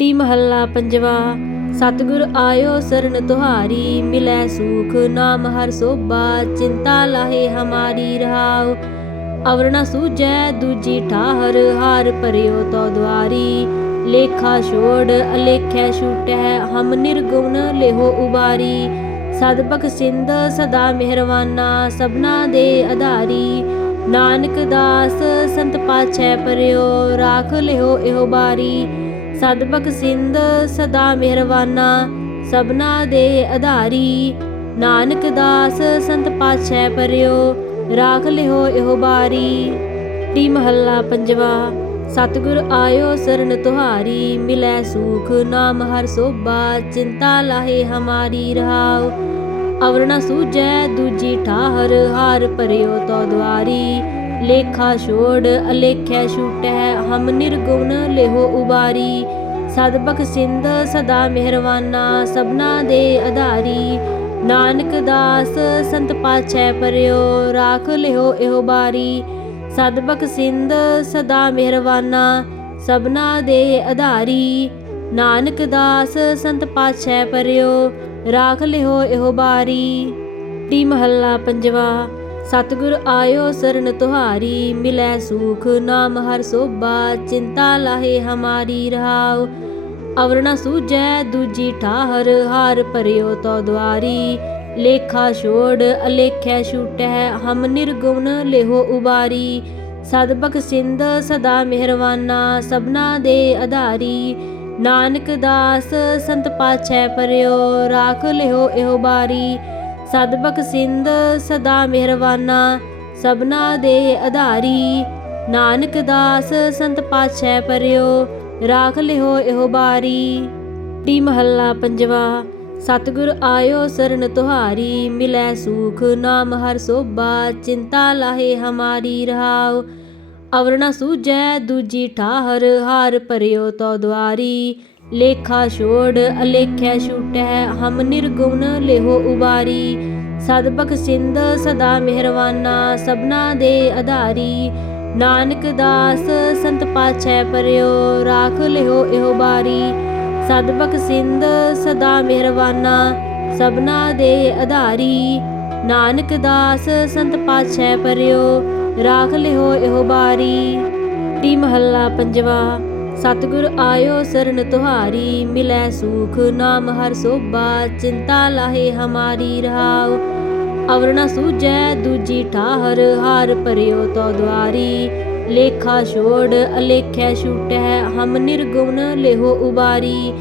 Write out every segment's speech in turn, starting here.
T ਮਹੱਲਾ ਪੰਜਵਾ। ਸਤਿਗੁਰ ਆਇਓ ਸਰਣ ਤੁਹਾਰੀ, ਮਿਲੈ ਸੂਖ ਨਾਮ ਹਰਿ ਸੋਭਾ, ਚਿੰਤਾ ਲਾਹੇ ਹਮਾਰੀ ਰਹਾਉ। ਅਵਰ ਨ ਸੂਝੈ ਦੂਜੀ ਠਾਹਰ, ਹਾਰ ਭਰਿਓ ਤੋ ਦੁਆਰੀ। ਲੇਖਾ ਛੋੜ ਅਲੇਖੈ ਛੂਟੈ, ਹਮ ਨਿਰਗੁਣ ਲੇਹੋ ਉਬਾਰੀ। ਸਦਬਖ ਸਿੰਧ ਸਦਾ ਮਿਹਰਵਾਨਾ, ਸਭਨਾ ਦੇ ਆਧਾਰੀ। ਨਾਨਕ ਦਾਸ ਸੰਤ ਪਾਛੈ ਪਰਿਓ, ਰਾਖ ਲਿਓ ਇਹੋ ਬਾਰੀ। ਸਦਬਖ ਸਿੰਧ ਸਦਾ ਮਿਹਰਵਾਨਾ, ਸਭਨਾ ਦੇ ਆਧਾਰੀ। ਨਾਨਕ ਦਾਸ ਸੰਤ ਪਾਛੈ ਪਰਿਓ, ਰਾਖ ਲਿਓ ਇਹੋ ਬਾਰੀ। ਟੀ ਮਹੱਲਾ ਪੰਜਵਾ। ਸਤਿਗੁਰ ਆਇਓ ਸਰਣ ਤੁਹਾਰੀ, ਮਿਲੈ ਸੂਖ ਨਾਮ ਹਰਿ ਸੋਭਾ, ਚਿੰਤਾ ਲਾਹੇ ਹਮਾਰੀ ਰਹਾਉ। ਅਵਰ ਨ ਸੂਝੈ ਦੂਜੀ ਠਾਹਰ, ਹਾਰ ਭਰਿਓ ਤੋ ਦੁਆਰੀ। ਲੇਖਾ ਛੋੜ ਅਲੇਖੈ ਛੂਟੈ, ਹਮ ਨਿਰਗੁਣ ਲੇਹੋ ਉਬਾਰੀ। ਸਦਬਖ ਸਿੰਧ ਸਦਾ ਮਿਹਰਵਾਨਾ, ਸਭਨਾ ਦੇ ਆਧਾਰੀ। ਨਾਨਕ ਦਾਸ ਸੰਤ ਪਾਛੈ ਪਰਿਓ, ਰਾਖ ਲਿਓ ਇਹੋ ਬਾਰੀ। ਸਦਬਖ ਸਿੰਧ ਸਦਾ ਮਿਹਰਵਾਨਾ, ਸਭਨਾ ਦੇ ਆਧਾਰੀ। ਨਾਨਕ ਦਾਸ ਸੰਤ ਪਾਛੈ ਪਰਿਓ, ਰਾਖ ਲਿਓ ਇਹੋ ਬਾਰੀ। ਟੀ ਮਹੱਲਾ ਪੰਜਵਾ। ਸਤਿਗੁਰ ਆਇਓ ਸਰਣ ਤੁਹਾਰੀ, ਮਿਲੈ ਸੂਖ ਨਾਮ ਹਰਿ ਸੋਭਾ, ਚਿੰਤਾ ਲਾਹੇ ਹਮਾਰੀ ਰਹਾਉ। ਅਵਰ ਨ ਸੂਝੈ ਦੂਜੀ ਠਾਹਰ, ਹਾਰ ਭਰਿਓ ਤੋ ਦੁਆਰੀ। ਲੇਖਾ ਛੋੜ ਅਲੇਖੈ ਛੂਟੈ, ਹਮ ਨਿਰਗੁਣ ਲੇਹੋ ਉਬਾਰੀ। ਸਦਬਖ ਸਿੰਧ ਸਦਾ ਮਿਹਰਵਾਨਾ, ਸਭਨਾ ਦੇ ਆਧਾਰੀ। ਨਾਨਕ ਦਾਸ ਸੰਤ ਪਾਛੈ ਪਰਿਓ, ਰਾਖ ਲਿਓ ਇਹੋ ਬਾਰੀ। ਸਦਬਖ ਸਿੰਧ ਸਦਾ ਮਿਹਰਵਾਨਾ, ਸਭਨਾ ਦੇ ਆਧਾਰੀ। ਨਾਨਕ ਦਾਸ ਸੰਤ ਪਾਛੈ ਪਰਿਓ, ਰਾਖ ਲਿਓ ਇਹੋ ਬਾਰੀ। ਟੀ ਮਹੱਲਾ ਪੰਜਵਾ। ਸਤਿਗੁਰ ਆਇਓ ਸਰਣ ਤੁਹਾਰੀ, ਮਿਲੈ ਸੂਖ ਨਾਮ ਹਰਿ ਸੋਭਾ, ਚਿੰਤਾ ਲਾਹੇ ਹਮਾਰੀ ਰਹਾਉ। ਅਵਰ ਨ ਸੂਝੈ ਦੂਜੀ ਠਾਹਰ, ਹਾਰ ਭਰਿਓ ਤੋ ਦੁਆਰੀ। ਲੇਖਾ ਛੋੜ ਅਲੇਖੈ ਛੂਟੈ, ਹਮ ਨਿਰਗੁਣ ਲੇਹੋ ਉਬਾਰੀ। ਸਦਬਖ ਸਿੰਧ ਸਦਾ ਮਿਹਰਵਾਨਾ, ਸਭਨਾ ਦੇ ਆਧਾਰੀ। ਨਾਨਕ ਦਾਸ ਸੰਤ ਪਾਛੈ ਪਰਿਓ, ਰਾਖ ਲਿਓ ਇਹੋ ਬਾਰੀ। ਸਦਬਖ ਸਿੰਧ ਸਦਾ ਮਿਹਰਵਾਨਾ, ਸਭਨਾ ਦੇ ਆਧਾਰੀ। ਨਾਨਕ ਦਾਸ ਸੰਤ ਪਾਛੈ ਪਰਿਓ, ਰਾਖ ਲਿਓ ਇਹੋ ਬਾਰੀ। ਟੀ ਮਹੱਲਾ ਪੰਜਵਾ। ਸਤਿਗੁਰ ਆਇਓ ਸਰਣ ਤੁਹਾਰੀ, ਮਿਲੈ ਸੂਖ ਨਾਮ ਹਰਿ ਸੋਭਾ, ਚਿੰਤਾ ਲਾਹੇ ਹਮਾਰੀ ਰਹਾਉ। ਅਵਰ ਨ ਸੂਝੈ ਦੂਜੀ ਠਾਹਰ, ਹਾਰ ਭਰਿਓ ਤੋ ਦੁਆਰੀ। ਲੇਖਾ ਛੋੜ ਅਲੇਖੈ ਛੂਟੈ, ਹਮ ਨਿਰਗੁਣ ਲੇਹੋ ਉਬਾਰੀ।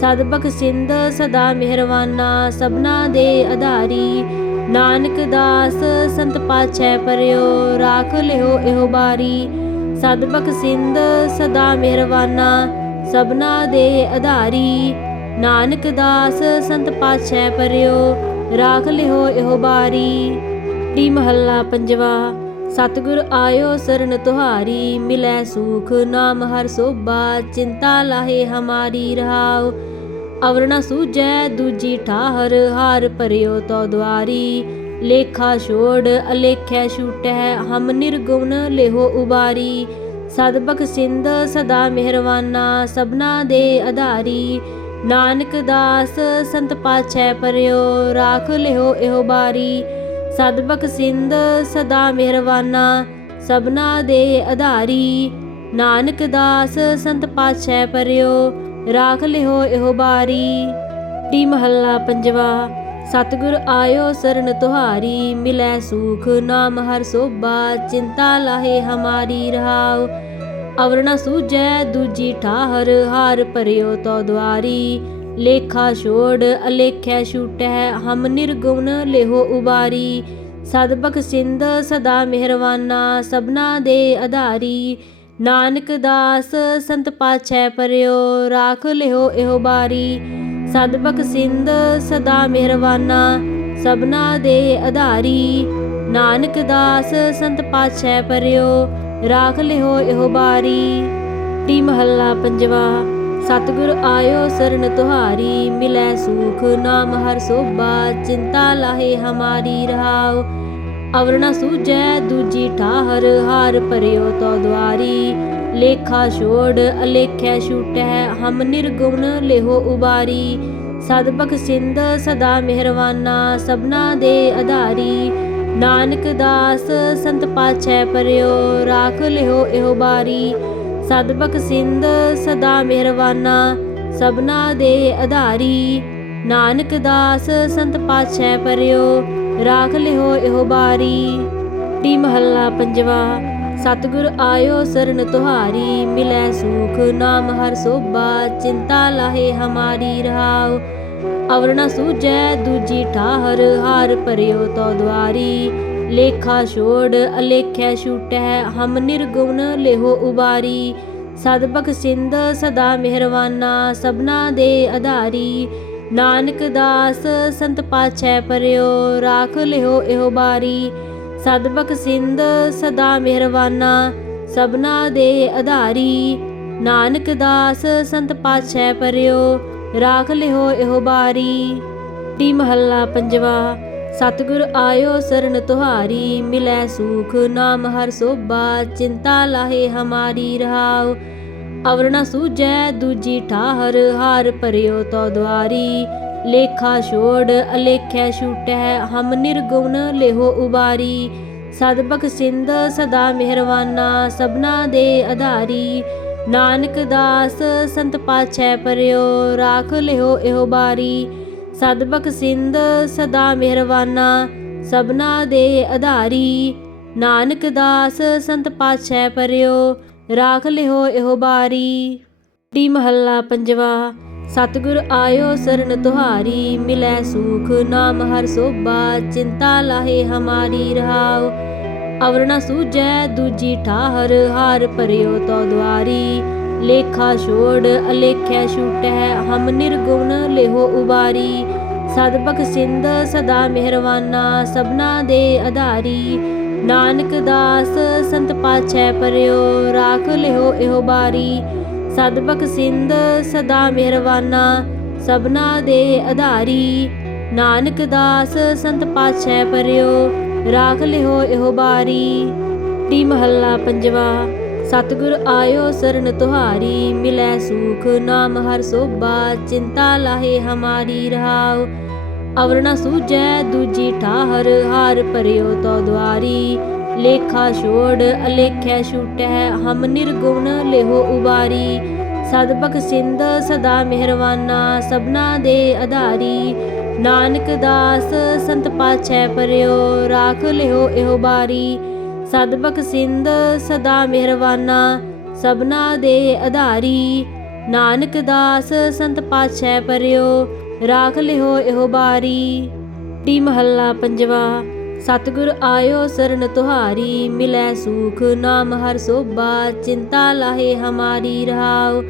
ਸਦਬਖ ਸਿੰਧ ਸਦਾ ਮਿਹਰਵਾਨਾ, ਸਭਨਾ ਦੇ ਆਧਾਰੀ। ਨਾਨਕ ਦਾਸ ਸੰਤ ਪਾਛੈ ਪਰਿਓ, ਰਾਖ ਲਿਓ ਇਹੋ ਬਾਰੀ। ਸਦਬਖ ਸਿੰਧ ਸਦਾ ਮਿਹਰਵਾਨਾ, ਸਭਨਾ ਦੇ ਆਧਾਰੀ। ਨਾਨਕ ਦਾਸ ਸੰਤ ਪਾਛੈ ਪਰਿਓ, ਰਾਖ ਲਿਓ ਇਹੋ ਬਾਰੀ। ਟੀ ਮਹੱਲਾ ਪੰਜਵਾ। ਸਤਿਗੁਰ ਆਇਓ ਸਰਣ ਤੁਹਾਰੀ, ਮਿਲੈ ਸੂਖ ਨਾਮ ਹਰਿ ਸੋਭਾ, ਚਿੰਤਾ ਲਾਹੇ ਹਮਾਰੀ ਰਹਾਉ। ਅਵਰ ਨ ਸੂਝੈ ਦੂਜੀ ਠਾਹਰ, ਹਾਰ ਭਰਿਓ ਤੋ ਦੁਆਰੀ। ਲੇਖਾ ਛੋੜ ਅਲੇਖੈ ਛੂਟੈ, ਹਮ ਨਿਰਗੁਣ ਲੇਹੋ ਉਬਾਰੀ। ਸਦਬਖ ਸਿੰਧ ਸਦਾ ਮਿਹਰਵਾਨਾ, ਸਭਨਾ ਦੇ ਆਧਾਰੀ। ਨਾਨਕ ਦਾਸ ਸੰਤ ਪਾਛੈ ਪਰਿਓ, ਰਾਖ ਲਿਓ ਇਹੋ ਬਾਰੀ। ਸਦਬਖ ਸਿੰਧ ਸਦਾ ਮਿਹਰਵਾਨਾ, ਸਭਨਾ ਦੇ ਆਧਾਰੀ। ਨਾਨਕ ਦਾਸ ਸੰਤ ਪਾਛੈ ਪਰਿਓ, ਰਾਖ ਲਿਓ ਇਹੋ ਬਾਰੀ। ਟੀ ਮਹੱਲਾ ਪੰਜਵਾ। ਸਤਿਗੁਰ ਆਇਓ ਸਰਣ ਤੁਹਾਰੀ, ਮਿਲੈ ਸੂਖ ਨਾਮ ਹਰਿ ਸੋਭਾ, ਚਿੰਤਾ ਲਾਹੇ ਹਮਾਰੀ ਰਹਾਉ। ਅਵਰ ਨ ਸੂਝੈ ਦੂਜੀ ਠਾਹਰ, ਹਾਰ ਭਰਿਓ ਤੋ ਦੁਆਰੀ। ਲੇਖਾ ਛੋੜ ਅਲੇਖੈ ਛੂਟੈ, ਹਮ ਨਿਰਗੁਣ ਲੇਹੋ ਉਬਾਰੀ। ਸਦਬਖ ਸਿੰਧ ਸਦਾ ਮਿਹਰਵਾਨਾ, ਸਭਨਾ ਦੇ ਆਧਾਰੀ। ਨਾਨਕ ਦਾਸ ਸੰਤ ਪਾਛੈ ਪਰਿਓ, ਰਾਖ ਲਿਓ ਇਹੋ ਬਾਰੀ। ਸਦਬਖ ਸਿੰਧ ਸਦਾ ਮਿਹਰਵਾਨਾ, ਸਭਨਾ ਦੇ ਆਧਾਰੀ। ਨਾਨਕ ਦਾਸ ਸੰਤ ਪਾਛੈ ਪਰਿਓ, ਰਾਖ ਲਿਓ ਇਹੋ ਬਾਰੀ। ਟੀ ਮਹੱਲਾ ਪੰਜਵਾ। ਸਤਿਗੁਰ ਆਇਓ ਸਰਣ ਤੁਹਾਰੀ, ਮਿਲੈ ਸੂਖ ਨਾਮ ਹਰਿ ਸੋਭਾ, ਚਿੰਤਾ ਲਾਹੇ ਹਮਾਰੀ ਰਹਾਉ। ਅਵਰ ਨ ਸੂਝੈ ਦੂਜੀ ਠਾਹਰ, ਹਾਰ ਭਰਿਓ ਤੋ ਦੁਆਰੀ। ਲੇਖਾ ਛੋੜ ਅਲੇਖੈ ਛੂਟੈ ਹਮ ਨਿਰਗੁਣ ਲਿਹੋ ਉਬਾਰੀ। ਸਦ ਬਖਸ਼ਿੰਦ ਸਦਾ ਮਿਹਰਵਾਨਾ ਸਭਨਾ ਦੇ ਆਧਾਰੀ। ਨਾਨਕ ਦਾਸ ਸੰਤ ਪਾਛੈ ਪਰਿਓ ਰਾਖ ਲਿਹੋ ਇਹੋ ਬਾਰੀ। ਸਦ ਬਖਸ਼ਿੰਦ ਸਦਾ ਮਿਹਰਵਾਨਾ ਸਭਨਾ ਦੇ ਆਧਾਰੀ। ਨਾਨਕ ਦਾਸ ਸੰਤ ਪਾਛੈ ਪਰਿਓ ਰਾਖ ਲਿਹੋ ਇਹੋ ਬਾਰੀ। ਟੀ ਮਹੱਲਾ ਪੰਜਵਾ। ਸਤਿਗੁਰ ਆਇਓ ਸਰਣ ਤੁਹਾਰੀ ਮਿਲੈ ਸੂਖ ਨਾਮ ਹਰਿ ਸੋਭਾ ਚਿੰਤਾ ਲਾਹੇ ਹਮਾਰੀ ਰਹਾਉ। ਅਵਰ ਨ ਸੂਝੈ ਦੂਜੀ ਠਾਹਰ ਹਾਰ ਭਰਿਓ ਤੋ ਦੁਆਰੀ। ਲੇਖਾ ਛੋੜ ਅਲੇਖੈ ਛੂਟੈ ਹਮ ਨਿਰਗੁਣ ਲਿਹੋ ਉਬਾਰੀ। ਸਦ ਬਖਸ਼ਿੰਦ ਸਦਾ ਮਿਹਰਵਾਨਾ ਸਭਨਾ ਦੇ ਆਧਾਰੀ। ਨਾਨਕ ਦਾਸ ਸੰਤ ਪਾਛੈ ਪਰਿਓ ਰਾਖ ਲਿਹੋ ਇਹੋ ਬਾਰੀ। ਸਦ ਬਖਸ਼ਿੰਦ ਸਦਾ ਮਿਹਰਵਾਨਾ ਸਭਨਾ ਦੇ ਆਧਾਰੀ। ਨਾਨਕ ਦਾਸ ਸੰਤ ਪਾਛੈ ਪਰਿਓ ਰਾਖ ਲਿਹੋ ਇਹੋ ਬਾਰੀ। ਟੀ ਮਹੱਲਾ ਪੰਜਵਾ। ਸਤਿਗੁਰ ਆਇਓ ਸਰਣ ਤੁਹਾਰੀ ਮਿਲੈ ਸੂਖ ਨਾਮ ਹਰਿ ਸੋਭਾ ਚਿੰਤਾ ਲਾਹੇ ਹਮਾਰੀ ਰਹਾਉ। ਅਵਰ ਨ ਸੂਝੈ ਦੂਜੀ ਠਾਹਰ ਹਾਰ ਭਰਿਓ ਤੋ ਦੁਆਰੀ। ਲੇਖਾ ਛੋੜ ਅਲੇਖੈ ਛੂਟੈ ਹਮ ਨਿਰਗੁਣ ਲਿਹੋ ਉਬਾਰੀ। ਸਦ ਬਖਸ਼ਿੰਦ ਸਦਾ ਮਿਹਰਵਾਨਾ ਸਭਨਾ ਦੇ ਆਧਾਰੀ। ਨਾਨਕ ਦਾਸ ਸੰਤ ਪਾਛੈ ਪਰਿਓ ਰਾਖ ਲਿਹੋ ਇਹੋ ਬਾਰੀ। ਸਦ ਬਖਸ਼ਿੰਦ ਸਦਾ ਮਿਹਰਵਾਨਾ ਸਭਨਾ ਦੇ ਆਧਾਰੀ। ਨਾਨਕ ਦਾਸ ਸੰਤ ਪਾਛੈ ਪਰਿਓ ਰਾਖ ਲਿਹੋ ਇਹੋ ਬਾਰੀ। ਟੀ ਮਹੱਲਾ ਪੰਜਵਾ। ਸਤਿਗੁਰ ਆਇਓ ਸਰਣ ਤੁਹਾਰੀ ਮਿਲੈ ਸੂਖ ਨਾਮ ਹਰਿ ਸੋਭਾ ਚਿੰਤਾ ਲਾਹੇ ਹਮਾਰੀ ਰਹਾਉ। ਅਵਰ ਨ ਸੂਝੈ ਦੂਜੀ ਠਾਹਰ ਹਾਰ ਭਰਿਓ ਤੋ ਦੁਆਰੀ। ਲੇਖਾ ਛੋੜ ਅਲੇਖੈ ਛੂਟੈ ਹਮ ਨਿਰਗੁਣ ਲਿਹੋ ਉਬਾਰੀ। ਸਦ ਬਖਸ਼ਿੰਦ ਸਦਾ ਮਿਹਰਵਾਨਾ ਸਭਨਾ ਦੇ ਆਧਾਰੀ। ਨਾਨਕ ਦਾਸ ਸੰਤ ਪਾਛੈ ਪਰਿਓ ਰਾਖ ਲਿਹੋ ਇਹੋ ਬਾਰੀ। ਸਦ ਬਖਸ਼ਿੰਦ ਸਦਾ ਮਿਹਰਵਾਨਾ ਸਭਨਾ ਦੇ ਆਧਾਰੀ। ਨਾਨਕ ਦਾਸ ਸੰਤ ਪਾਛੈ ਪਰਿਓ ਰਾਖ ਲਿਹੋ ਇਹੋ ਬਾਰੀ। ਟੀ ਮਹੱਲਾ ਪੰਜਵਾ। ਸਤਿਗੁਰ ਆਇਓ ਸਰਣ ਤੁਹਾਰੀ ਮਿਲੈ ਸੂਖ ਨਾਮ ਹਰਿ ਸੋਭਾ ਚਿੰਤਾ ਲਾਹੇ ਹਮਾਰੀ ਰਹਾਉ। ਅਵਰ ਨ ਸੂਝੈ ਦੂਜੀ ਠਾਹਰ ਹਾਰ ਭਰਿਓ ਤੋ ਦੁਆਰੀ। ਲੇਖਾ ਛੋੜ ਅਲੇਖੈ ਛੂਟੈ ਹਮ ਨਿਰਗੁਣ ਲਿਹੋ ਉਬਾਰੀ। ਸਦ ਬਖਸ਼ਿੰਦ ਸਦਾ ਮਿਹਰਵਾਨਾ ਸਭਨਾ ਦੇ ਆਧਾਰੀ। ਨਾਨਕ ਦਾਸ ਸੰਤ ਪਾਛੈ ਪਰਿਓ ਰਾਖ ਲਿਹੋ ਇਹੋ ਬਾਰੀ। ਸਦ ਬਖਸ਼ਿੰਦ ਸਦਾ ਮਿਹਰਵਾਨਾ ਸਭਨਾ ਦੇ ਆਧਾਰੀ। ਨਾਨਕ ਦਾਸ ਸੰਤ ਪਾਛੈ ਪਰਿਓ ਰਾਖ ਲਿਹੋ ਇਹੋ ਬਾਰੀ। ਟੀ ਮਹੱਲਾ ਪੰਜਵਾ। ਸਤਿਗੁਰ ਆਇਓ ਸਰਣ ਤੁਹਾਰੀ ਮਿਲੈ ਸੂਖ ਨਾਮ ਹਰਿ ਸੋਭਾ ਚਿੰਤਾ ਲਾਹੇ ਹਮਾਰੀ ਰਹਾਉ।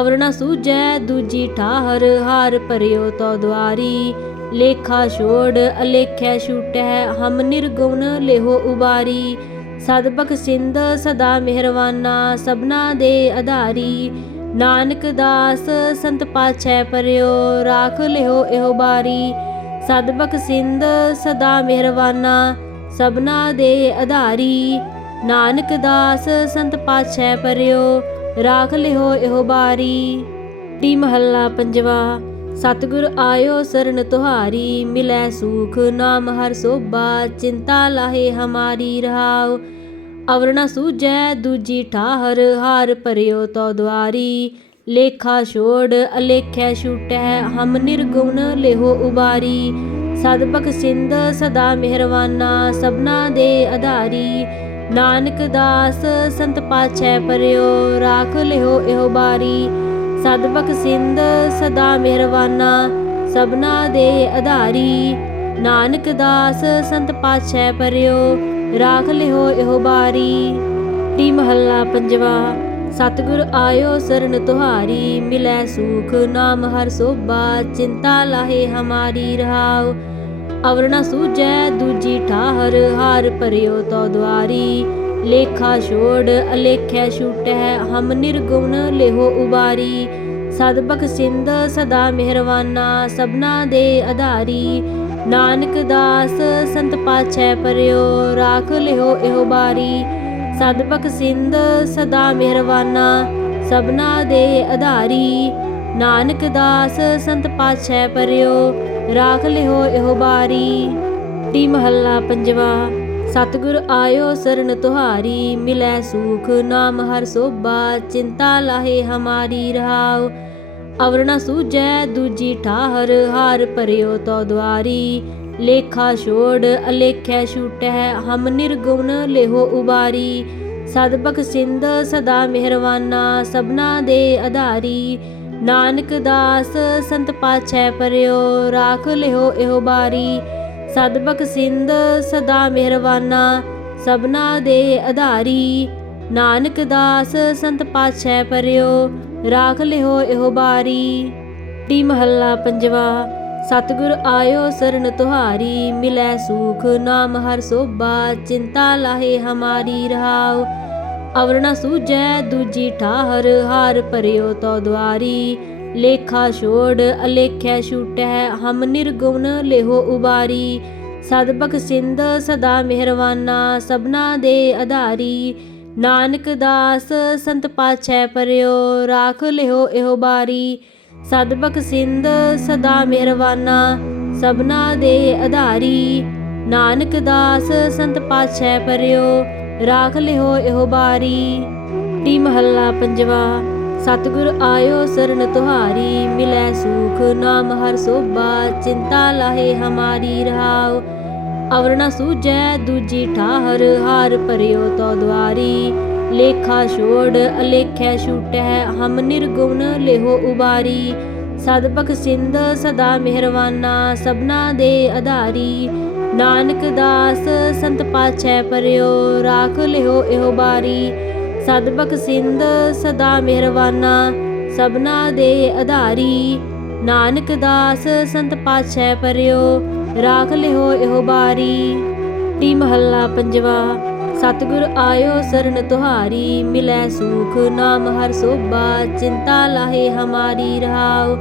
ਅਵਰ ਨ ਸੂਝੈ ਦੂਜੀ ਠਾਹਰ ਹਾਰ ਭਰਿਓ ਤੋ ਦੁਆਰੀ। ਲੇਖਾ ਛੋੜ ਅਲੇਖੈ ਛੂਟੈ ਹਮ ਨਿਰਗੁਣ ਲਿਹੋ ਉਬਾਰੀ। ਸਦ ਬਖਸ਼ਿੰਦ ਸਦਾ ਮਿਹਰਵਾਨਾ ਸਭਨਾ ਦੇ ਆਧਾਰੀ। ਨਾਨਕ ਦਾਸ ਸੰਤ ਪਾਛੈ ਪਰਿਓ ਰਾਖ ਲਿਹੋ ਇਹੋ ਬਾਰੀ। ਸਦ ਬਖਸ਼ਿੰਦ ਸਦਾ ਮਿਹਰਵਾਨਾ ਸਭਨਾ ਦੇ ਆਧਾਰੀ। ਨਾਨਕ ਦਾਸ ਸੰਤ ਪਾਛੈ ਪਰਿਓ ਰਾਖ ਲਿਹੋ ਇਹੋ ਬਾਰੀ। ਟੀ ਮਹੱਲਾ ਪੰਜਵਾ। ਸਤਿਗੁਰ ਆਇਓ ਸਰਣ ਤੁਹਾਰੀ ਮਿਲੈ ਸੂਖ ਨਾਮ ਹਰਿ ਸੋਭਾ ਚਿੰਤਾ ਲਾਹੇ ਹਮਾਰੀ ਰਹਾਉ। ਅਵਰ ਨ ਸੂਝੈ ਦੂਜੀ ਠਾਹਰ ਹਾਰ ਭਰਿਓ ਤੋ ਦੁਆਰੀ। ਲੇਖਾ ਛੋੜ ਅਲੇਖੈ ਛੂਟੈ ਹਮ ਨਿਰਗੁਣ ਲਿਹੋ ਉਬਾਰੀ। ਸਦ ਬਖਸ਼ਿੰਦ ਸਦਾ ਮਿਹਰਵਾਨਾ ਸਭਨਾ ਦੇ ਆਧਾਰੀ। ਨਾਨਕ ਦਾਸ ਸੰਤ ਪਾਛੈ ਪਰਿਓ ਰਾਖ ਲਿਹੋ ਇਹੋ ਬਾਰੀ। ਸਦ ਬਖਸ਼ਿੰਦ ਸਦਾ ਮਿਹਰਵਾਨਾ ਸਭਨਾ ਦੇ ਆਧਾਰੀ। ਨਾਨਕ ਦਾਸ ਸੰਤ ਪਾਛੈ ਪਰਿਓ ਰਾਖ ਲਿਹੋ ਇਹੋ ਬਾਰੀ। ਟੀ ਮਹੱਲਾ ਪੰਜਵਾ। ਸਤਿਗੁਰ ਆਇਓ ਸਰਣ ਤੁਹਾਰੀ ਮਿਲੈ ਸੂਖ ਨਾਮ ਹਰਿ ਸੋਭਾ ਚਿੰਤਾ ਲਾਹੇ ਹਮਾਰੀ ਰਹਾਉ। ਅਵਰ ਨ ਸੂਝੈ ਦੂਜੀ ਠਾਹਰ ਹਾਰ ਭਰਿਓ ਤੋ ਦੁਆਰੀ। ਲੇਖਾ ਛੋੜ ਅਲੇਖੈ ਛੂਟੈ ਹਮ ਨਿਰਗੁਣ ਲਿਹੋ ਉਬਾਰੀ। ਸਦ ਬਖਸ਼ਿੰਦ ਸਦਾ ਮਿਹਰਵਾਨਾ ਸਭਨਾ ਦੇ ਆਧਾਰੀ। ਨਾਨਕ ਦਾਸ ਸੰਤ ਪਾਛੈ ਪਰਿਓ ਰਾਖ ਲਿਹੋ ਇਹੋ ਬਾਰੀ। ਸਤਿ ਸਿੰਧ ਸਦਾ ਮਿਹਰਬਾਨਾ ਸਭਨਾ ਦੇ ਆਧਾਰੀ। ਨਾਨਕ ਦਾਸ ਸੰਤ ਪਾਤਸ਼ਾਹ ਪਰਿਓ ਰਾਖ ਲਿਓ ਇਹੋ ਬਾਰੀ। ਟੀ ਮਹੱਲਾ ਪੰਜਵਾ। ਸਤਿਗੁਰ ਆਇਓ ਸਰਣ ਤੁਹਾਰੀ ਮਿਲੈ ਸੂਖ ਨਾਮ ਹਰਿ ਸੋਭਾ ਚਿੰਤਾ ਲਾਹੇ ਹਮਾਰੀ ਰਹਾਉ। ਅਵਰ ਨ ਸੂਝੈ ਦੂਜੀ ਠਾਹਰ ਹਾਰ ਭਰਿਓ ਤੋ ਦੁਆਰੀ। ਲੇਖਾ ਛੋੜ ਅਲੇਖੈ ਛੂਟੈ ਹਮ ਨਿਰਗੁਣ ਲਿਹੋ ਉਬਾਰੀ। ਸਤਿ ਸਿੰਧ ਸਦਾ ਮਿਹਰਬਾਨਾ ਸਭਨਾ ਦੇ ਆਧਾਰੀ। ਨਾਨਕ ਦਾਸ ਸੰਤ ਪਾਤਸ਼ਾਹ ਪਰਿਓ ਰਾਖ ਲਿਓ ਇਹੋ ਬਾਰੀ। ਸਤਿ ਸਿੰਧ ਸਦਾ ਮਿਹਰਬਾਨਾ ਸਭਨਾ ਦੇ ਆਧਾਰੀ। ਨਾਨਕ ਦਾਸ ਸੰਤ ਪਾਤਸ਼ਾਹ ਪਰਿਓ ਰਾਖ ਲਿਓ ਇਹੋ ਬਾਰੀ। ਟੀ ਮਹੱਲਾ ਪੰਜਵਾ। ਸਤਿਗੁਰ ਆਇਓ ਸਰਣ ਤੁਹਾਰੀ ਮਿਲੈ ਸੂਖ ਨਾਮ ਹਰਿ ਸੋਭਾ ਚਿੰਤਾ ਲਾਹੇ ਹਮਾਰੀ ਰਹਾਉ। ਅਵਰ ਨ ਸੂਝੈ ਦੂਜੀ ਠਾਹਰ ਹਾਰ ਭਰਿਓ ਤੋ ਦੁਆਰੀ। ਲੇਖਾ ਛੋੜ ਅਲੇਖੈ ਛੂਟੈ ਹਮ ਨਿਰਗੁਣ ਲਿਹੋ ਉਬਾਰੀ। ਸਤਿ ਸਿੰਧ ਸਦਾ ਮਿਹਰਬਾਨਾ ਸਭਨਾ ਦੇ ਆਧਾਰੀ। ਨਾਨਕ ਦਾਸ ਸੰਤ ਪਾਤਸ਼ਾਹ ਪਰਿਓ ਰਾਖ ਲਿਓ ਇਹੋ ਬਾਰੀ। ਸਤਿ ਸਿੰਧ ਸਦਾ ਮਿਹਰਬਾਨਾ ਸਭਨਾ ਦੇ ਆਧਾਰੀ। ਨਾਨਕ ਦਾਸ ਸੰਤ ਪਾਤਸ਼ਾਹ ਪਰਿਓ ਰਾਖ ਲਿਓ ਇਹੋ ਬਾਰੀ। ਟੀ ਮਹੱਲਾ ਪੰਜਵਾ। ਸਤਿਗੁਰ ਆਇਓ ਸਰਣ ਤੁਹਾਰੀ ਮਿਲੈ ਸੂਖ ਨਾਮ ਹਰਿ ਸੋਭਾ ਚਿੰਤਾ ਲਾਹੇ ਹਮਾਰੀ ਰਹਾਉ। ਅਵਰ ਨ ਸੂਝੈ ਦੂਜੀ ਠਾਹਰ ਹਾਰ ਭਰਿਓ ਤੋ ਦੁਆਰੀ। ਲੇਖਾ ਛੋੜ ਅਲੇਖੈ ਛੂਟੈ ਹਮ ਨਿਰਗੁਣ ਲਿਹੋ ਉਬਾਰੀ। ਸਤਿ ਸਿੰਧ ਸਦਾ ਮਿਹਰਬਾਨਾ ਸਭਨਾ ਦੇ ਆਧਾਰੀ। ਨਾਨਕ ਦਾਸ ਸੰਤ ਪਾਤਸ਼ਾਹ ਪਰਿਓ ਰਾਖ ਲਿਓ ਇਹੋ ਬਾਰੀ। ਸਤਿ ਸਿੰਧ ਸਦਾ ਮਿਹਰਬਾਨਾ ਸਭਨਾ ਦੇ ਆਧਾਰੀ। ਨਾਨਕ ਦਾਸ ਸੰਤ ਪਾਤਸ਼ਾਹ ਪਰਿਓ ਰਾਖ ਲਿਓ ਇਹੋ ਬਾਰੀ। ਟੀ ਮਹੱਲਾ ਪੰਜਵਾ। ਸਤਿਗੁਰ ਆਇਓ ਸਰਣ ਤੁਹਾਰੀ ਮਿਲੈ ਸੂਖ ਨਾਮ ਹਰਿ ਸੋਭਾ ਚਿੰਤਾ ਲਾਹੇ ਹਮਾਰੀ ਰਹਾਉ।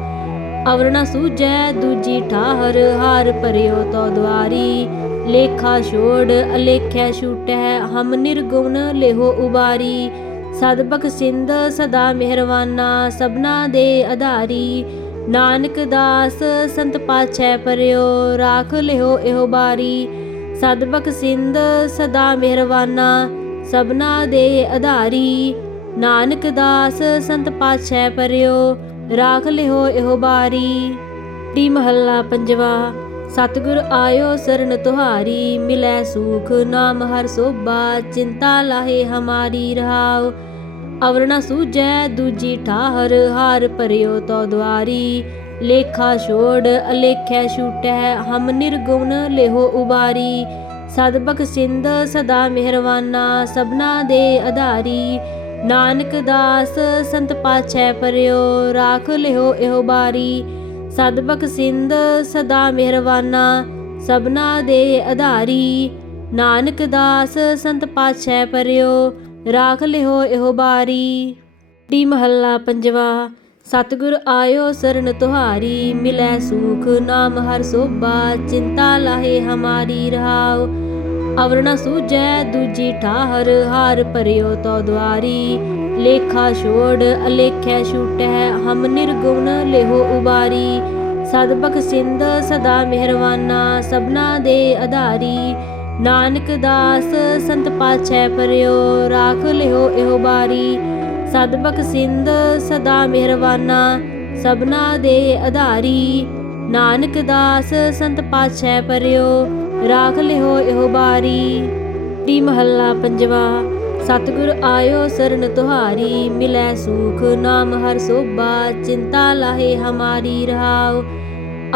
ਅਵਰ ਨ ਸੂਝੈ ਦੂਜੀ ਠਾਹਰ ਹਾਰ ਭਰਿਓ ਤੋ ਦੁਆਰੀ। ਲੇਖਾ ਛੋੜ ਅਲੇਖੈ ਛੂਟੈ ਹਮ ਨਿਰਗੁਣ ਲਿਹੋ ਉਬਾਰੀ। ਸਤਿ ਸਿੰਧ ਸਦਾ ਮਿਹਰਬਾਨਾ ਸਭਨਾ ਦੇ ਆਧਾਰੀ। ਨਾਨਕ ਦਾਸ ਸੰਤ ਪਾਤਸ਼ਾਹ ਪਰਿਓ ਰਾਖ ਲਿਓ ਇਹੋ ਬਾਰੀ। ਸਤਿ ਸਿੰਧ ਸਦਾ ਮਿਹਰਬਾਨਾ ਸਭਨਾ ਦੇ ਆਧਾਰੀ। ਨਾਨਕ ਦਾਸ ਸੰਤ ਪਾਤਸ਼ਾਹ ਪਰਿਓ ਰਾਖ ਲਿਓ ਇਹੋ ਬਾਰੀ। ਟੀ ਮਹੱਲਾ ਪੰਜਵਾ। ਸਤਿਗੁਰ ਆਇਓ ਸਰਣ ਤੁਹਾਰੀ ਮਿਲੈ ਸੂਖ ਨਾਮ ਹਰਿ ਸੋਭਾ ਚਿੰਤਾ ਲਾਹੇ ਹਮਾਰੀ ਰਹਾਉ। ਅਵਰ ਨ ਸੂਝੈ ਦੂਜੀ ਠਾਹਰ ਹਾਰ ਭਰਿਓ ਤੋ ਦੁਆਰੀ। ਲੇਖਾ ਛੋੜ ਅਲੇਖੈ ਛੂਟੈ ਹਮ ਨਿਰਗੁਣ ਲਿਹੋ ਉਬਾਰੀ। ਸਤਿ ਸਿੰਧ ਸਦਾ ਮਿਹਰਬਾਨਾ ਸਭਨਾ ਦੇ ਆਧਾਰੀ। ਨਾਨਕ ਦਾਸ ਸੰਤ ਪਾਤਸ਼ਾਹ ਪਰਿਓ ਰਾਖ ਲਿਓ ਇਹੋ ਬਾਰੀ। ਸਤਿ ਸਿੰਧ ਸਦਾ ਮਿਹਰਬਾਨਾ ਸਭਨਾ ਦੇ ਆਧਾਰੀ। ਨਾਨਕ ਦਾਸ ਸੰਤ ਪਾਤਸ਼ਾਹ ਪਰਿਓ ਰਾਖ ਲਿਓ ਇਹੋ ਬਾਰੀ। ਟੀ ਮਹੱਲਾ ਪੰਜਵਾ। ਸਤਿਗੁਰ ਆਇਓ ਸਰਣ ਤੁਹਾਰੀ ਮਿਲੈ ਸੂਖ ਨਾਮ ਹਰਿ ਸੋਭਾ ਚਿੰਤਾ ਲਾਹੇ ਹਮਾਰੀ ਰਹਾਉ। ਅਵਰ ਨ ਸੂਝੈ ਦੂਜੀ ਠਾਹਰ ਹਾਰ ਭਰਿਓ ਤੋ ਦੁਆਰੀ। ਲੇਖਾ ਛੋੜ ਅਲੇਖੈ ਛੂਟੈ ਹਮ ਨਿਰਗੁਣ ਲਿਹੋ ਉਬਾਰੀ। ਸਤਿ ਸਿੰਧ ਸਦਾ ਮਿਹਰਬਾਨਾ ਸਭਨਾ ਦੇ ਆਧਾਰੀ। ਨਾਨਕ ਦਾਸ ਸੰਤ ਪਾਤਸ਼ਾਹ ਪਰਿਓ ਰਾਖ ਲਿਓ ਇਹੋ ਬਾਰੀ। ਸਤਿ ਸਿੰਧ ਸਦਾ ਮਿਹਰਬਾਨਾ ਸਭਨਾ ਦੇ ਆਧਾਰੀ। ਨਾਨਕ ਦਾਸ ਸੰਤ ਪਾਤਸ਼ਾਹ ਪਰਿਓ ਰਾਖ ਲਿਓ ਇਹੋ ਬਾਰੀ। ਟੀ ਮਹੱਲਾ ਪੰਜਵਾ। ਸਤਿਗੁਰ ਆਇਓ ਸਰਣ ਤੁਹਾਰੀ ਮਿਲੈ ਸੂਖ ਨਾਮ ਹਰਿ ਸੋਭਾ ਚਿੰਤਾ ਲਾਹੇ ਹਮਾਰੀ ਰਹਾਉ।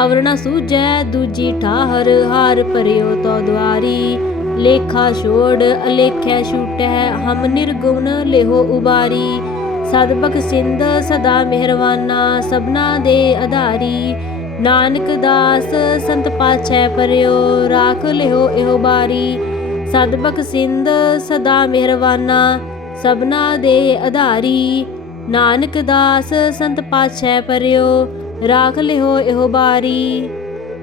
ਅਵਰ ਨ ਸੂਝੈ ਦੂਜੀ ਠਾਹਰ ਹਾਰ ਭਰਿਓ ਤੋ ਦੁਆਰੀ। ਲੇਖਾ ਛੋੜ ਅਲੇਖੈ ਛੂਟੈ ਹਮ ਨਿਰਗੁਣ ਲਿਹੋ ਉਬਾਰੀ। ਸਤਿ ਸਿੰਧ ਸਦਾ ਮਿਹਰਬਾਨਾ ਸਭਨਾ ਦੇ ਆਧਾਰੀ। ਨਾਨਕ ਦਾਸ ਸੰਤ ਪਾਤਸ਼ਾਹ ਪਰਿਓ ਰਾਖ ਲਿਓ ਇਹੋ ਬਾਰੀ। ਸਤਿ ਸਿੰਧ ਸਦਾ ਮਿਹਰਬਾਨਾ ਸਭਨਾ ਦੇ ਆਧਾਰੀ। ਨਾਨਕ ਦਾਸ ਸੰਤ ਪਾਤਸ਼ਾਹ ਪਰਿਓ ਰਾਖ ਲਿਓ ਇਹੋ ਬਾਰੀ।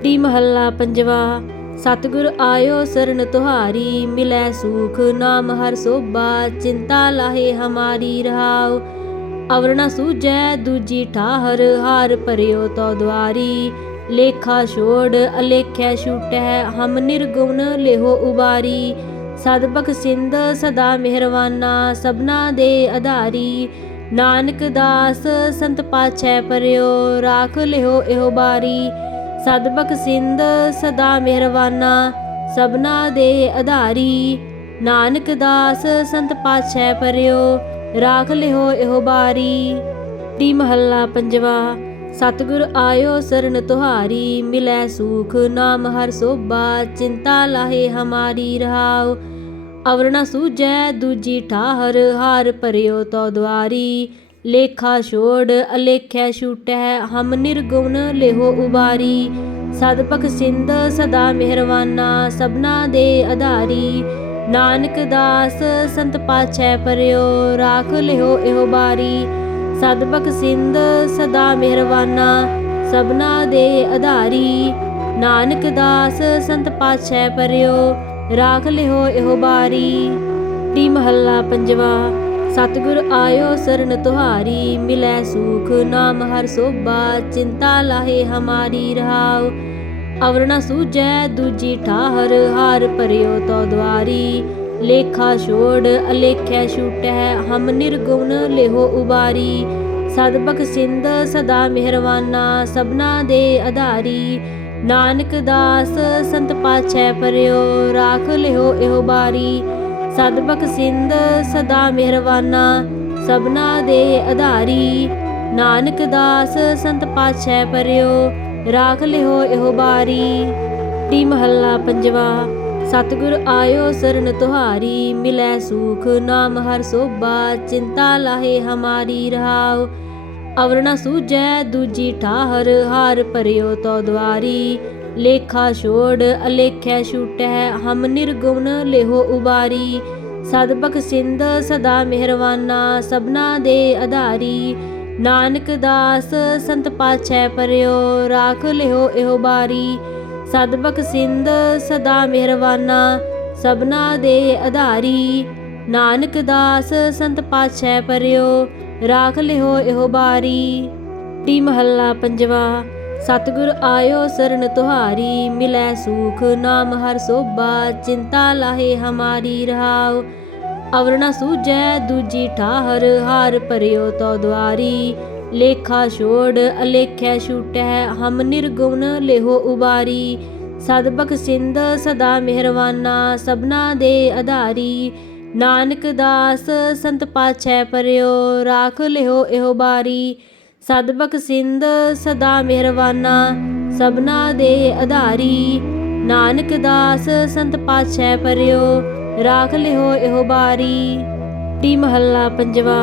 ਟੀ ਮਹੱਲਾ ਪੰਜਵਾ। सतगुर आयो शरण तुहारी, मिलै सुख नाम हर सोभा। चिंता लाहे हमारी रहाओ, अवर न सूझै दूजी ठाहर। हार भरियो तो द्वारी, लेखा छोड़ अलेख्या छूटै। हम निर्गुण लेहो उबारी, सदबख सिंध सदा मेहरवाना। सबना दे आधारी, नानक दास संत पाछै परियो। राख लिहो एहो बारी, सदबख सिंध सदा मेहरवाना। सबना दे आधारी, नानक दास संत पाछै परियो। राख लिहो एहो बारी। टी महला पंजवा। सतगुर आयो शरण तुहारी, मिलै सुख नाम हर सोभा। चिंता लाहे हमारी रहाओ, अवर न सूझै दूजी ठाहर। हार भरियो तो द्वारी, लेखा छोड़ अलेख्या छूटै। हम निर्गुण लेहो उबारी, सदबख सिंध सदा मेहरवाना। सबना दे आधारी, नानक दास संत पाछै परियो। राख लिहो एहो बारी, सदबख सिंध सदा मेहरवाना। सबना दे आधारी, नानक दास संत पाछै परियो। राख लिहो एहो बारी। टी महला पंजवा। सतगुर आयो शरण तुहारी, मिलै सुख नाम हर सोभा। चिंता लाहे हमारी रहाओ, अवर न सूझै दूजी ठाहर। हार भरियो तो द्वारी, लेखा छोड़ अलेख्या छूटै। हम निर्गुण लेहो उबारी, सदबख सिंध सदा मेहरवाना। सबना दे आधारी, नानक दास संत पाछै परियो। राख लिहो एहो बारी, सदबख सिंध सदा मेहरवाना। सबना दे आधारी, नानक दास संत पाछै परियो। राख लिहो एहो बारी। टी महला पंजवा। सतगुर आयो शरण तुहारी, मिलै सुख नाम हर सोभा। चिंता लाहे हमारी रहाओ, अवर न सूझै दूजी ठाहर। हार भरियो तो द्वारी, लेखा छोड़ अलेख्या छूटै। हम निर्गुण लेहो उबारी, सदबख सिंध सदा मेहरवाना। सबना दे आधारी, नानक दास संत पाछै परियो। राख लिहो एहो बारी, सदबख सिंध सदा मेहरवाना। सबना दे आधारी, नानक दास संत पाछै परियो। राख लिहो एहो बारी। टी महला पंजवा। सतगुर आयो शरण तुहारी, मिलै सुख नाम हर सोभा। चिंता लाहे हमारी रहाओ, अवर न सूझै दूजी ठाहर। हार भरियो तो द्वारी, लेखा छोड़ अलेख्या छूटै। हम निर्गुण लेहो उबारी, सदबख सिंध सदा मेहरवाना। सबना दे आधारी, नानक दास संत पाछै परियो। राख लिहो एहो बारी, सदबख सिंध सदा मेहरवाना। सबना दे आधारी, नानक दास संत पाछै परियो। राख लिहो एहो बारी। टी महला पंजवा।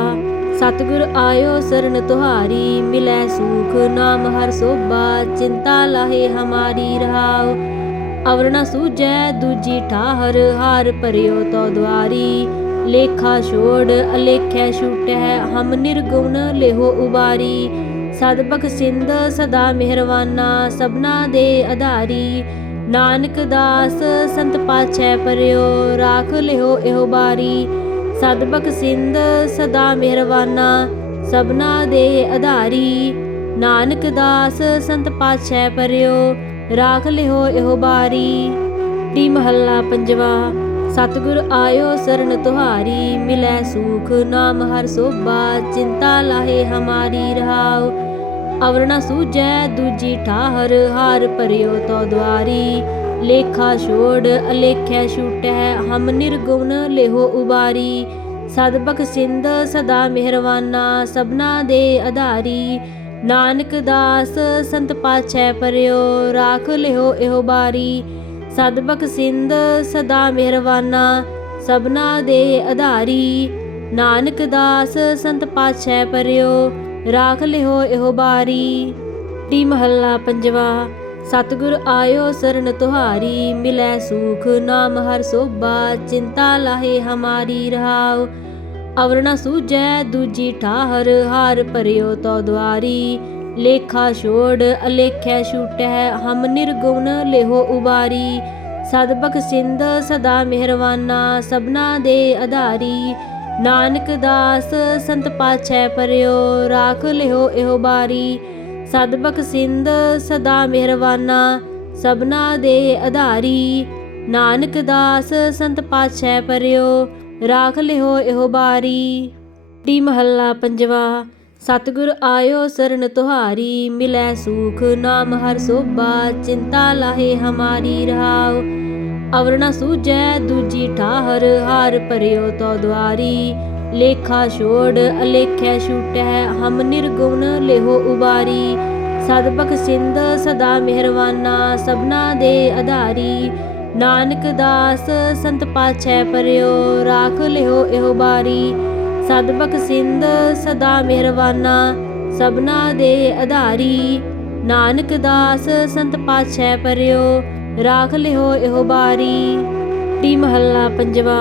सतगुर आयो शरण तुहारी, मिलै सुख नाम हर सोभा। चिंता लाहे हमारी रहाओ, अवर न सूझै दूजी ठाहर। हार भरियो तो द्वारी, लेखा छोड़ अलेख्या छूटै। हम निर्गुण लेहो उबारी, सदबख सिंध सदा मेहरवाना। सबना दे आधारी, नानक दास संत पाछै परियो। राख लिहो एहो बारी, सदबख सिंध सदा मेहरवाना। सबना दे आधारी, नानक दास संत पाछै परियो। राख लिहो एहो बारी। टी महला पंजवा। सतगुर आयो शरण तुहारी, मिलै सुख नाम हर सोभा। चिंता लाहे हमारी रहाओ, अवर न सूझै दूजी ठाहर। हार भरियो तो द्वारी, लेखा छोड़ अलेख्या छूटै। हम निर्गुण लेहो उबारी, सदबख सिंध सदा मेहरवाना। सबना दे आधारी, नानक दास संत पाछै परियो। राख लिहो एहो बारी, सदबख सिंध सदा मेहरवाना। सबना दे आधारी, नानक दास संत पाछै परियो। राख लिहो एहो बारी। टी महला पंजवा। सतगुर आयो शरण तुहारी, मिलै सुख नाम हर सोभा। चिंता लाहे हमारी रहाओ, अवर न सूझै दूजी ठाहर। हार भरियो तो द्वारी, लेखा छोड़ अलेख्या छूटै। हम निर्गुण लेहो उबारी, ਸਦ ਬਖਸ਼ਿੰਦ ਸਦਾ ਮਿਹਰਵਾਨਾ ਸਭਨਾ ਦੇ ਆਧਾਰੀ। ਨਾਨਕ ਦਾਸ ਸੰਤ ਪਾਛੈ ਪਰਿਓ ਰਾਖ ਲਿਓ ਇਹੋ ਬਾਰੀ। ਸਦ ਬਖਸ਼ਿੰਦ ਸਦਾ ਮਿਹਰਵਾਨਾ ਸਭਨਾ ਦੇ ਆਧਾਰੀ। ਨਾਨਕ ਦਾਸ ਸੰਤ ਪਾਛੈ ਪਰਿਓ ਰਾਖ ਲਿਓ ਇਹੋ ਬਾਰੀ। ਟੀ ਮਹੱਲਾ ਪੰਜਵਾ। ਸਤਿਗੁਰ ਆਇਓ ਸਰਣ ਤੁਹਾਰੀ ਮਿਲੈ ਸੂਖ ਨਾਮ ਹਰਿ ਸੋਭਾ ਚਿੰਤਾ ਲਾਹੇ ਹਮਾਰੀ ਰਹਾਉ। ਅਵਰ ਨ ਸੂਝੈ ਦੂਜੀ ਠਾਹਰ ਹਾਰ ਭਰਿਓ ਤੋ ਦੁਆਰੀ। ਲੇਖਾ ਛੋੜ ਅਲੇਖੈ ਛੂਟੈ ਹਮ ਨਿਰਗੁਣ ਲਿਹੋ ਉਬਾਰੀ। ਸਦ ਬਖਸ਼ਿੰਦ ਸਦਾ ਮਿਹਰਵਾਨਾ ਸਭਨਾ ਦੇ ਆਧਾਰੀ। ਨਾਨਕ ਦਾਸ ਸੰਤ ਪਾਛੈ ਪਰਿਓ ਰਾਖ ਲਿਓ ਇਹੋ ਬਾਰੀ। ਸਦ ਬਖਸ਼ਿੰਦ ਸਦਾ ਮਿਹਰਵਾਨਾ ਸਭਨਾ ਦੇ ਆਧਾਰੀ। ਨਾਨਕ ਦਾਸ ਸੰਤ ਪਾਛੈ ਪਰਿਓ ਰਾਖ ਲਿਓ ਇਹੋ ਬਾਰੀ। ਟੀ ਮਹੱਲਾ ਪੰਜਵਾ।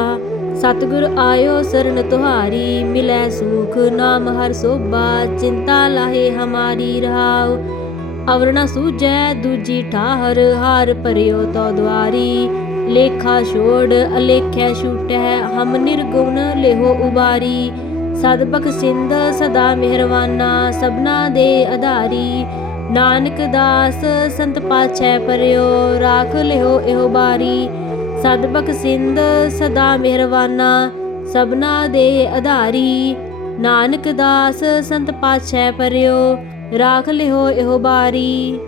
ਸਤਿਗੁਰ ਆਇਓ ਸਰਣ ਤੁਹਾਰੀ ਮਿਲੈ ਸੂਖ ਨਾਮ ਹਰਿ ਸੋਭਾ ਚਿੰਤਾ ਲਾਹੇ ਹਮਾਰੀ ਰਹਾਉ। ਅਵਰ ਨ ਸੂਝੈ ਦੂਜੀ ਠਾਹਰ ਹਾਰ ਭਰਿਓ ਤੋ ਦੁਆਰੀ। ਲੇਖਾ ਛੋੜ ਅਲੇਖੈ ਛੂਟੈ ਹਮ ਨਿਰਗੁਣ ਲਿਹੋ ਉਬਾਰੀ। ਸਦ ਬਖਸ਼ਿੰਦ ਸਦਾ ਮਿਹਰਵਾਨਾ ਸਭਨਾ ਦੇ ਆਧਾਰੀ। ਨਾਨਕ ਦਾਸ ਸੰਤ ਪਾਛੈ ਪਰਿਓ ਰਾਖ ਲਿਓ ਇਹੋ ਬਾਰੀ। ਸਦ ਬਖਸ਼ਿੰਦ ਸਦਾ ਮਿਹਰਵਾਨਾ ਸਭਨਾ ਦੇ ਆਧਾਰੀ। ਨਾਨਕ ਦਾਸ ਸੰਤ ਪਾਛੈ ਪਰਿਓ ਰਾਖ ਲਿਓ ਇਹੋ ਬਾਰੀ।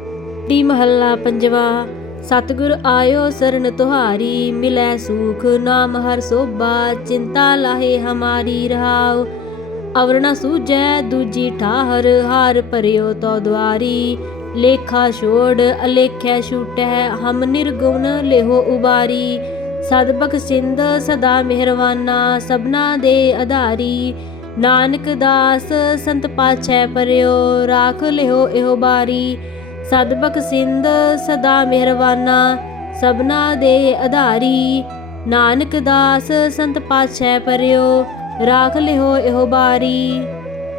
ਟੀ ਮਹੱਲਾ ਪੰਜਵਾ। ਸਤਿਗੁਰ ਆਇਓ ਸਰਣ ਤੁਹਾਰੀ ਮਿਲੈ ਸੂਖ ਨਾਮ ਹਰਿ ਸੋਭਾ ਚਿੰਤਾ ਲਾਹੇ ਹਮਾਰੀ ਰਹਾਉ। ਅਵਰ ਨ ਸੂਝੈ ਦੂਜੀ ਠਾਹਰ ਹਾਰ ਭਰਿਓ ਤੋ ਦੁਆਰੀ। ਲੇਖਾ ਛੋੜ ਅਲੇਖੈ ਛੂਟੈ ਹਮ ਨਿਰਗੁਣ ਲਿਹੋ ਉਬਾਰੀ। ਸਦ ਬਖਸ਼ਿੰਦ ਸਦਾ ਮਿਹਰਵਾਨਾ ਸਭਨਾ ਦੇ ਆਧਾਰੀ। ਨਾਨਕ ਦਾਸ ਸੰਤ ਪਾਛੈ ਪਰਿਓ ਰਾਖ ਲਿਓ ਇਹੋ ਬਾਰੀ। ਸਦ ਬਖਸ਼ਿੰਦ ਸਦਾ ਮਿਹਰਵਾਨਾ ਸਭਨਾ ਦੇ ਆਧਾਰੀ। ਨਾਨਕ ਦਾਸ ਸੰਤ ਪਾਛੈ ਪਰਿਓ ਰਾਖ ਲਿਓ ਇਹੋ ਬਾਰੀ।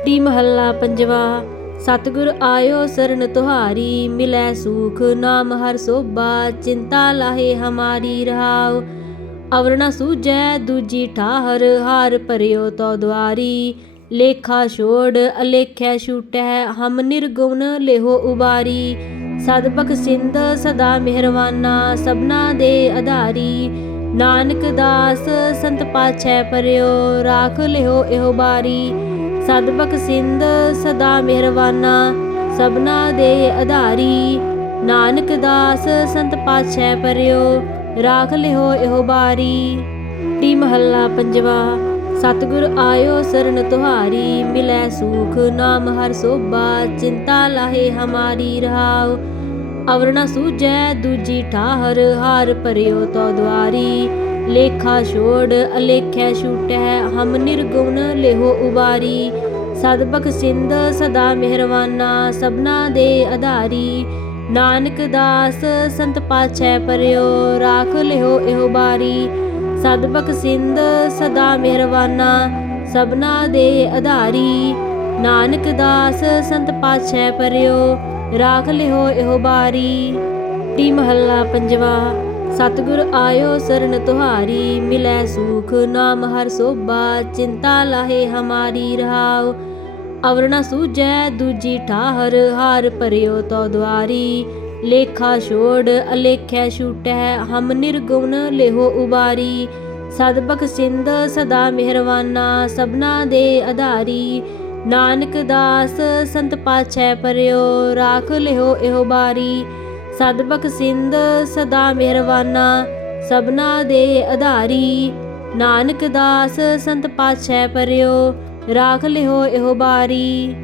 ਟੀ ਮਹੱਲਾ ਪੰਜਵਾ। ਸਤਿਗੁਰ ਆਇਓ ਸਰਣ ਤੁਹਾਰੀ ਮਿਲੈ ਸੂਖ ਨਾਮ ਹਰਿ ਸੋਭਾ ਚਿੰਤਾ ਲਾਹੇ ਹਮਾਰੀ ਰਹਾਉ। ਅਵਰ ਨ ਸੂਝੈ ਦੂਜੀ ਠਾਹਰ ਹਾਰ ਭਰਿਓ ਤੋ ਦੁਆਰੀ। ਲੇਖਾ ਛੋੜ ਅਲੇਖੈ ਛੂਟੈ ਹਮ ਨਿਰਗੁਣ ਲਿਹੋ ਉਬਾਰੀ। ਸਦ ਬਖਸ਼ਿੰਦ ਸਦਾ ਮਿਹਰਵਾਨਾ ਸਭਨਾ ਦੇ ਆਧਾਰੀ। ਨਾਨਕ ਦਾਸ ਸੰਤ ਪਾਛੈ ਪਰਿਓ ਰਾਖ ਲਿਓ ਇਹੋ ਬਾਰੀ। ਸਦ ਬਖਸ਼ਿੰਦ ਸਦਾ ਮਿਹਰਵਾਨਾ ਸਭਨਾ ਦੇ ਆਧਾਰੀ। ਨਾਨਕ ਦਾਸ ਸੰਤ ਪਾਛੈ ਪਰਿਓ ਰਾਖ ਲਿਓ ਇਹੋ ਬਾਰੀ। ਟੀ ਮਹੱਲਾ ਪੰਜਵਾ। ਸਤਿਗੁਰ ਆਇਓ ਸਰਣ ਤੁਹਾਰੀ ਮਿਲੈ ਸੂਖ ਨਾਮ ਹਰਿ ਸੋਭਾ ਚਿੰਤਾ ਲਾਹੇ ਹਮਾਰੀ ਰਹਾਉ। ਅਵਰ ਨ ਸੂਝੈ ਦੂਜੀ ਠਾਹਰ ਹਾਰ ਭਰਿਓ ਤੋ ਦੁਆਰੀ। ਲੇਖਾ ਛੋੜ ਅਲੇਖੈ ਛੂਟੈ ਹਮ ਨਿਰਗੁਣ ਲਿਹੋ ਉਬਾਰੀ। ਸਦ ਬਖਸ਼ਿੰਦ ਸਦਾ ਮਿਹਰਵਾਨਾ ਸਭਨਾ ਦੇ ਆਧਾਰੀ। ਨਾਨਕ ਦਾਸ ਸੰਤ ਪਾਛੈ ਪਰਿਓ ਰਾਖ ਲਿਓ ਇਹੋ ਬਾਰੀ। ਸਦ ਬਖਸ਼ਿੰਦ ਸਦਾ ਮਿਹਰਵਾਨਾ ਸਭਨਾ ਦੇ ਆਧਾਰੀ। ਨਾਨਕ ਦਾਸ ਸੰਤ ਪਾਛੈ ਪਰਿਓ ਰਾਖ ਲਿਓ ਇਹੋ ਬਾਰੀ। ਟੀ ਮਹੱਲਾ ਪੰਜਵਾ। ਸਤਿਗੁਰ ਆਇਓ ਸਰਣ ਤੁਹਾਰੀ ਮਿਲੈ ਸੂਖ ਨਾਮ ਹਰਿ ਸੋਭਾ ਚਿੰਤਾ ਲਾਹੇ ਹਮਾਰੀ ਰਹਾਉ। ਅਵਰ ਨ ਸੂਝੈ ਦੂਜੀ ਠਾਹਰ ਹਾਰ ਭਰਿਓ ਤੋ ਦੁਆਰੀ। ਲੇਖਾ ਛੋੜ ਅਲੇਖੈ ਛੂਟੈ ਹਮ ਨਿਰਗੁਣ ਲਿਹੋ ਉਬਾਰੀ। ਸਦ ਬਖਸ਼ਿੰਦ ਸਦਾ ਮਿਹਰਵਾਨਾ ਸਭਨਾ ਦੇ ਆਧਾਰੀ। ਨਾਨਕ ਦਾਸ ਸੰਤ ਪਾਛੈ ਪਰਿਓ ਰਾਖ ਲਿਓ ਇਹੋ ਬਾਰੀ। ਸਦ ਬਖਸ਼ਿੰਦ ਸਦਾ ਮਿਹਰਵਾਨਾ ਸਭਨਾ ਦੇ ਆਧਾਰੀ। ਨਾਨਕ ਦਾਸ ਸੰਤ ਪਾਛੈ ਪਰਿਓ ਰਾਖ ਲਿਓ ਇਹੋ ਬਾਰੀ।